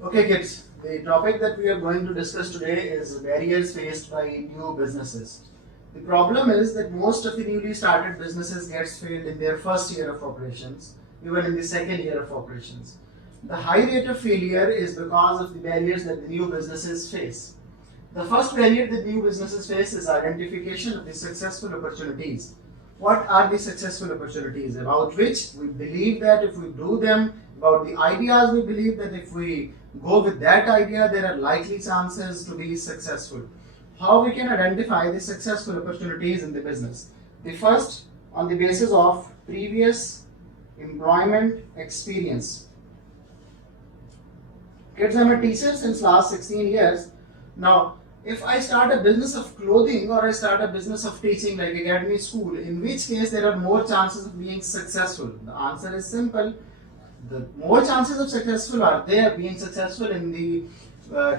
Okay, kids, the topic that we are going to discuss today is barriers faced by new businesses. The problem is that most of the newly started businesses gets failed in their first year of operations, even in the second year of operations. The high rate of failure is because of the barriers that the new businesses face. The first barrier that new businesses face is identification of the successful opportunities. What are the successful opportunities about which we believe that if we do them, about the ideas we believe that if we go with that idea, there are likely chances to be successful. How we can identify the successful opportunities in the business? The first, on the basis of previous employment experience. Kids, I'm a teacher since last 16 years. Now, if I start a business of clothing or I start a business of teaching like academy school, in which case there are more chances of being successful? The answer is simple. The more chances of successful are there being successful in the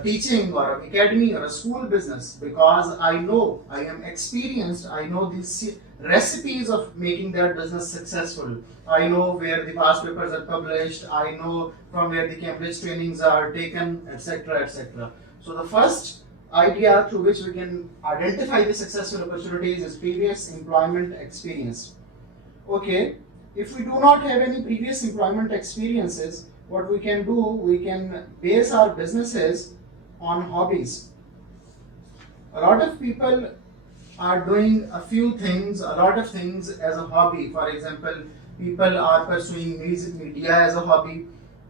teaching or academy or a school business, because I know, I am experienced, I know the recipes of making that business successful. I know where the past papers are published, I know from where the Cambridge trainings are taken, etc. etc. So the first idea through which we can identify the successful opportunities is previous employment experience. Okay, if we do not have any previous employment experiences, what we can do, we can base our businesses on hobbies. A lot of people are doing a few things, a lot of things as a hobby. For example, people are pursuing music media as a hobby,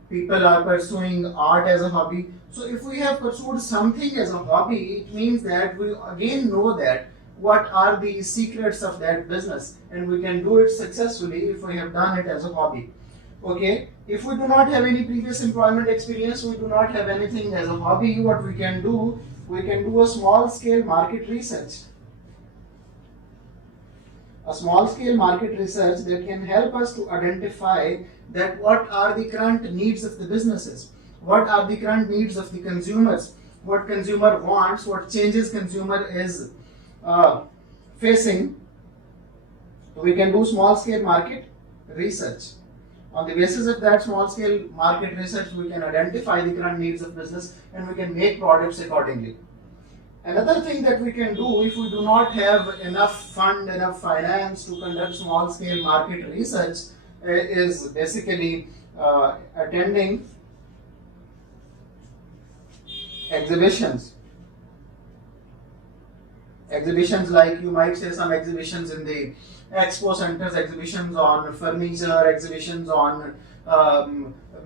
people are pursuing art as a hobby. So if we have pursued something as a hobby, it means that we again know that what are the secrets of that business, and we can do it successfully if we have done it as a hobby. Okay, if we do not have any previous employment experience, we do not have anything as a hobby, what we can do a small scale market research. A small scale market research that can help us to identify that what are the current needs of the businesses, what are the current needs of the consumers, what consumer wants, what changes consumer is facing. We can do small scale market research. On the basis of that small scale market research, we can identify the current needs of business and we can make products accordingly. Another thing that we can do, if we do not have enough fund, enough finance to conduct small scale market research, is basically attending exhibitions. Exhibitions like, you might say, some exhibitions in the expo centers, exhibitions on furniture, exhibitions on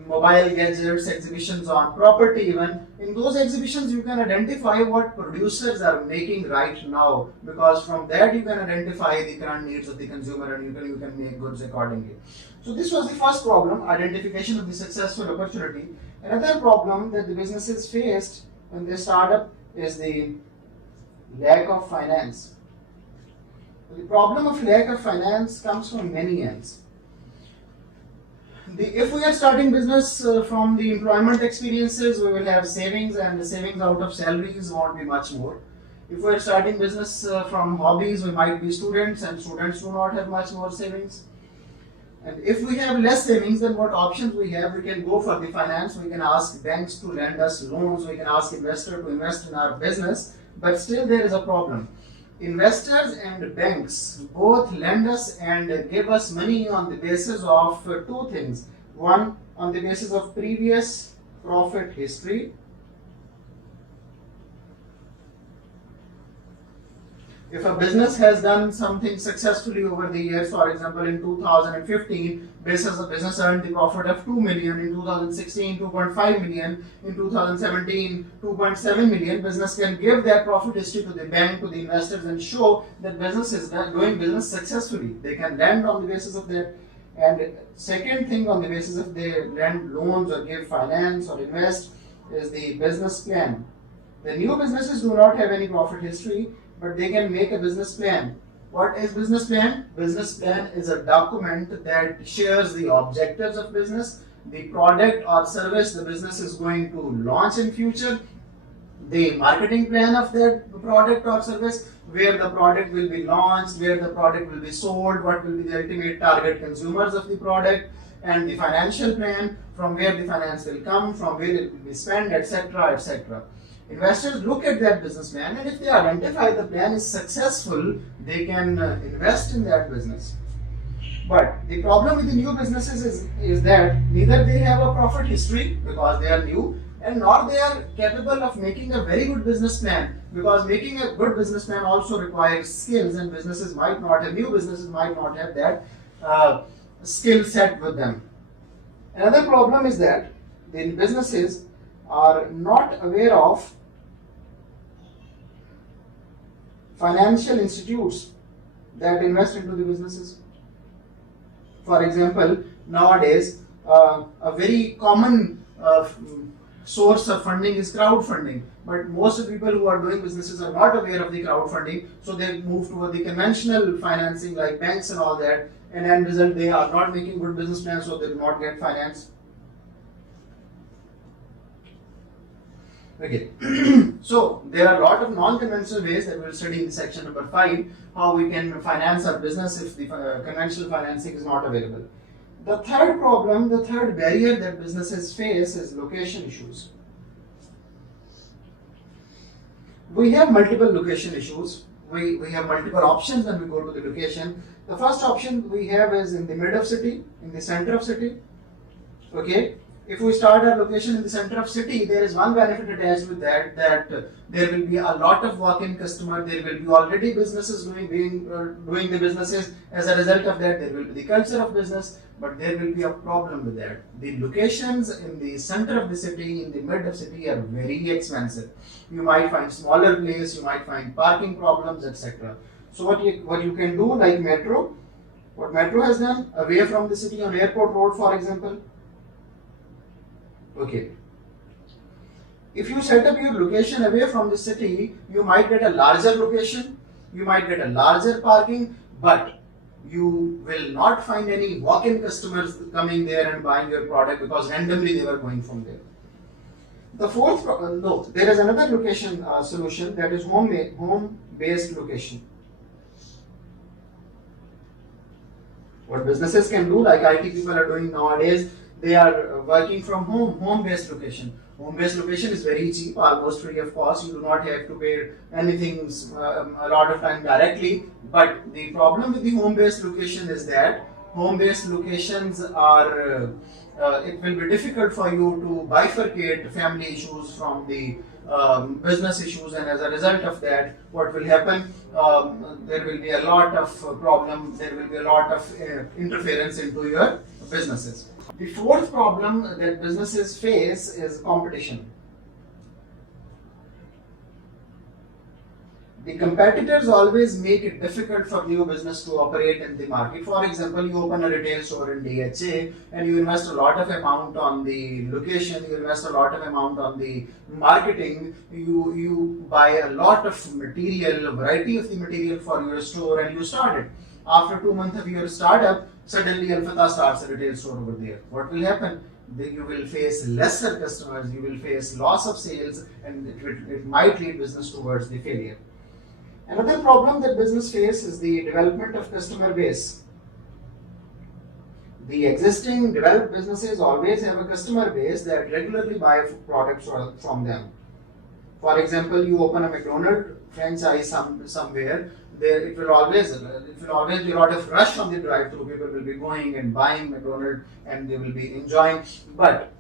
mobile gadgets, exhibitions on property even. In those exhibitions you can identify what producers are making right now, because from that you can identify the current needs of the consumer and you can make goods accordingly. So this was the first problem, identification of the successful opportunity. Another problem that the businesses faced when they start up is the lack of finance. The problem of lack of finance comes from many ends. If we are starting business from the employment experiences, we will have savings, and the savings out of salaries won't be much more. If we are starting business from hobbies, we might be students, and students do not have much more savings. And if we have less savings, then what options we have? We can go for the finance, we can ask banks to lend us loans, we can ask investors to invest in our business, but still there is a problem. Investors and banks both lend us and give us money on the basis of two things. One, on the basis of previous profit history. If a business has done something successfully over the years, for example, in 2015, the business earned the profit of 2 million, in 2016, 2.5 million, in 2017, 2.7 million, business can give that profit history to the bank, to the investors, and show that business is doing business successfully. They can lend on the basis of that. And second thing, on the basis of they lend loans or give finance or invest, is the business plan. The new businesses do not have any profit history, but they can make a business plan. What is business plan? Business plan is a document that shares the objectives of business, the product or service the business is going to launch in future, the marketing plan of that product or service, where the product will be launched, where the product will be sold, what will be the ultimate target consumers of the product, and the financial plan, from where the finance will come, from where it will be spent, etc., etc. Investors look at that business plan, and if they identify the plan is successful, they can invest in that business. But the problem with the new businesses is that neither they have a profit history because they are new, and nor they are capable of making a very good business plan, because making a good business plan also requires skills, and new businesses might not have that skill set with them. Another problem is that the businesses are not aware of financial institutes that invest into the businesses. For example, nowadays a very common source of funding is crowdfunding, but most of the people who are doing businesses are not aware of the crowdfunding, so they move toward the conventional financing like banks and all that, and as a result they are not making good business plans, so they do not get finance. Okay, so there are a lot of non-conventional ways that we'll study in section number 5, how we can finance our business if the conventional financing is not available. The third problem, the third barrier that businesses face is location issues. We have multiple location issues. We have multiple options when we go to the location. The first option we have is in the mid of city, in the center of city. Okay. If we start our location in the center of city, there is one benefit attached with that, there will be a lot of walk-in customer, there will be already businesses doing the businesses. As a result of that, there will be the culture of business, but there will be a problem with that. The locations in the center of the city, in the mid of city, are very expensive. You might find smaller place, you might find parking problems, etc. So what you can do, like metro, what metro has done, away from the city on airport road, for example. Okay. If you set up your location away from the city, you might get a larger location, you might get a larger parking, but you will not find any walk-in customers coming there and buying your product because randomly they were going from there. The fourth, there is another location solution, that is home-based location. What businesses can do, like IT people are doing nowadays, they are working from home-based location. Home-based location is very cheap, almost free of cost. You do not have to pay anything a lot of time directly. But the problem with the home-based location is that home-based locations are, it will be difficult for you to bifurcate family issues from the business issues, and as a result of that, what will happen, there will be a lot of problems, there will be a lot of interference into your businesses. The fourth problem that businesses face is competition. The competitors always make it difficult for new business to operate in the market. For example, you open a retail store in DHA and you invest a lot of amount on the location, you invest a lot of amount on the marketing, you buy a lot of material, a variety of the material for your store, and you start it. After 2 months of your startup, suddenly Alfata starts a retail store over there. What will happen? You will face lesser customers, you will face loss of sales, and it might lead business towards the failure. Another problem that business faces is the development of customer base. The existing developed businesses always have a customer base that regularly buy products from them. For example, you open a McDonald's franchise somewhere, there it will always be a lot of rush on the drive-through. People will be going and buying McDonald's and they will be enjoying. But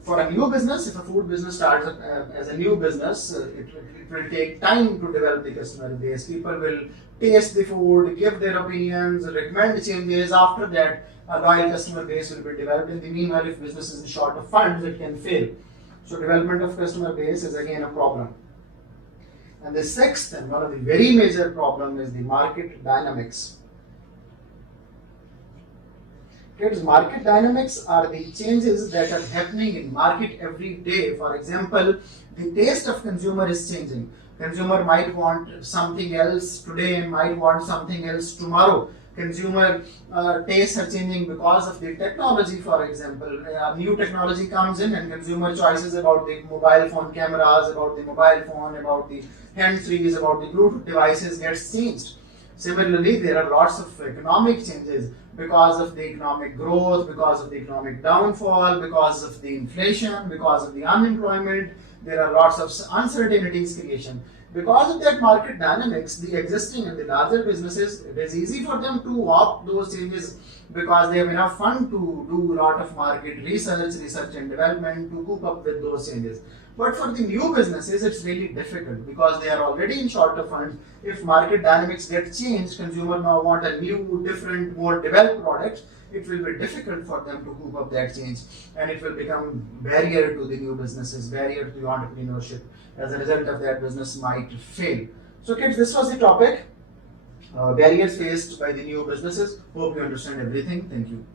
for a new business, if a food business starts as a new business, it will take time to develop the customer base. People will taste the food, give their opinions, recommend changes. After that, a loyal customer base will be developed. In the meanwhile, if business is short of funds, it can fail. So development of customer base is again a problem. And the sixth and one of the very major problem is the market dynamics. Kids, market dynamics are the changes that are happening in market every day. For example, the taste of consumer is changing. Consumer might want something else today and might want something else tomorrow. Consumer tastes are changing because of the technology. For example, new technology comes in and consumer choices about the mobile phone cameras, about the mobile phone, about the hand-frees, about the Bluetooth devices gets changed. Similarly, there are lots of economic changes because of the economic growth, because of the economic downfall, because of the inflation, because of the unemployment. There are lots of uncertainties creation. Because of that market dynamics, the existing and the larger businesses, it is easy for them to opt those changes because they have enough fund to do a lot of market research and development to cope up with those changes. But for the new businesses, it's really difficult because they are already in shorter funds. If market dynamics get changed, consumer now want a new, different, more developed product, it will be difficult for them to cope up that change, and it will become barrier to the new businesses, barrier to the entrepreneurship. As a result of that, business might fail. So kids, this was the topic, barriers faced by the new businesses. Hope you understand everything. Thank you.